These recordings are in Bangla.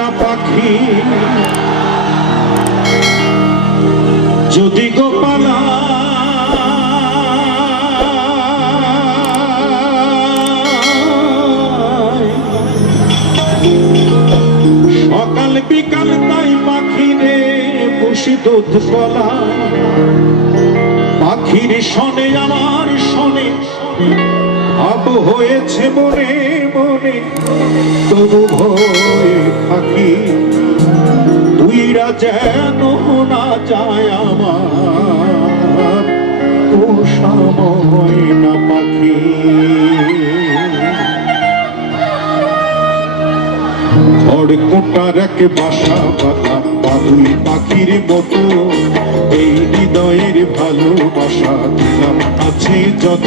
ময়না পাখি যদি গোপালা সকাল বিকাল তাই পাখি রে বসি দুধ কলা পাখির শনে আমার শনে ভাব হয়েছে মনে মনে তবু ভয়ে থাকি তুইরা যেন না যায় আমার পোষা ময়না পাখি খড় কোটার এক বাসা বাঁধা বাদুই পাখির মতো এই হৃদয়ের ভালোবাসা দিলাম আছে যত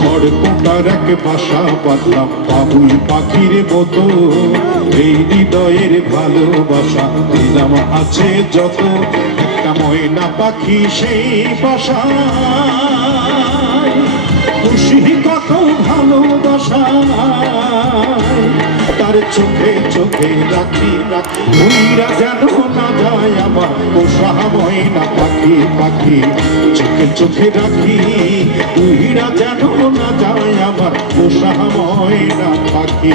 খড় কোটার এক বাসা বাঁধলাম বাবুই পাখির মতো এই হৃদয়ের ভালোবাসা দিলাম আছে যত একটা ময়না পাখি সেই বাসা খুশি কত ভালোবাসা তার চোখে চোখে রাখি রাখি উইরা যেন না যায় আমার পোষা ময়না পাখি পাখি চোখে চোখে রাখি উইরা যেন না যায় আমার পোষা ময়না পাখি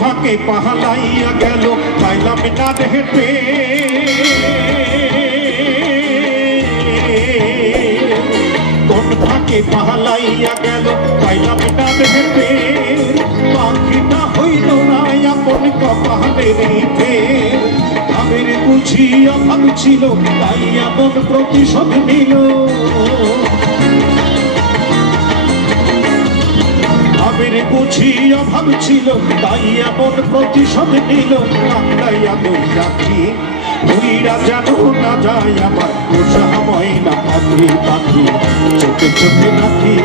ফাঁকে পাহালাইয়া গেল পাইলাম না হেঁটে কোন ফাঁকে পাহালাইয়া গেল পাইলাম না হেঁটে পাখিটা হইল না আপন কপালের ফের ভাবের বুঝিয়া ভাবছিল তাই এমন প্রতিশোধ নিল ভাবের বুঝিয়া ভাবছিল তাই এমন প্রতিশোধ নিল কান্দাইয়া দুই রাখি উইরা যেন না যায় আমার পোষা ময়না পাখি পাখি চোখে চোখে রাখি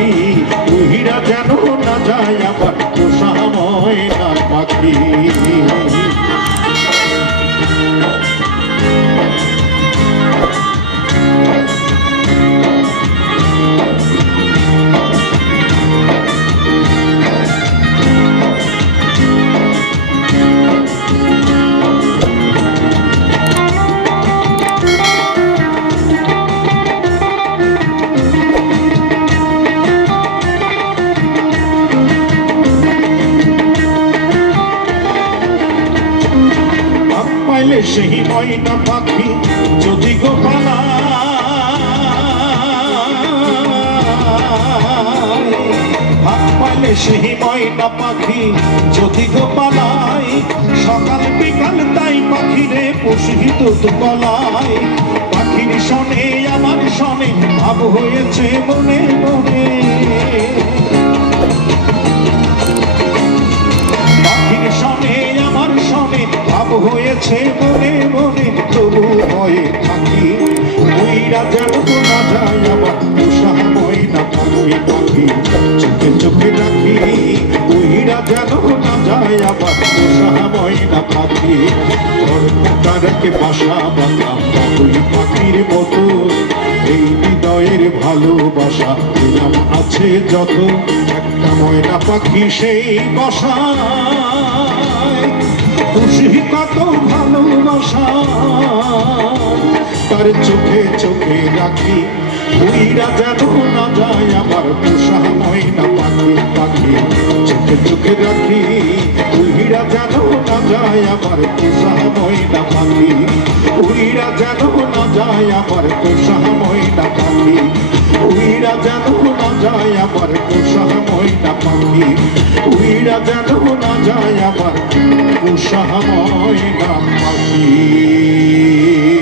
উইরা যেন না যায় আমার পোষা ময়না পাখি সেই ময়না পাখি যদি গোপালা ভাত পাইলে সেই ময়না পাখি যদি গোপালাই সকাল বিকাল তাই পাখিরে পুষি দুধ কলাই পাখির শনে আমার শনে ভাব হয়েছে মনে মনে পাখির শনে আমার শনে ভাব হয়েছে মনে মনে তবু ভয়ে থাকি উইরা যেন না যায় আমার পোষা ময়না পাখি পাখি চোখে চোখে রাখি উইরা যেন না যায় আমার পোষা ময়না পাখি তারকে বাসা বাঁধলাম বাবুই পাখির মতো এই হৃদয়ের ভালোবাসা দিলাম আছে যত একটা ময়না পাখি সেই বাসা খুশি কত ভালোবাসা তার চোখে চোখে রাখি উইরা যেন না যায় আমার পোষা ময়না পাখি পাখি চোখে চোখে রাখি উইরা যেন না যায় আমার পোষা ময়না পাখি উইরা যেন না যায় আমার পোষা ময়না পাখি উইরা যেন না যায় আমার পোষা ময়না পাখি উইরা যেন না যায় আমার পোষা ময়না পাখি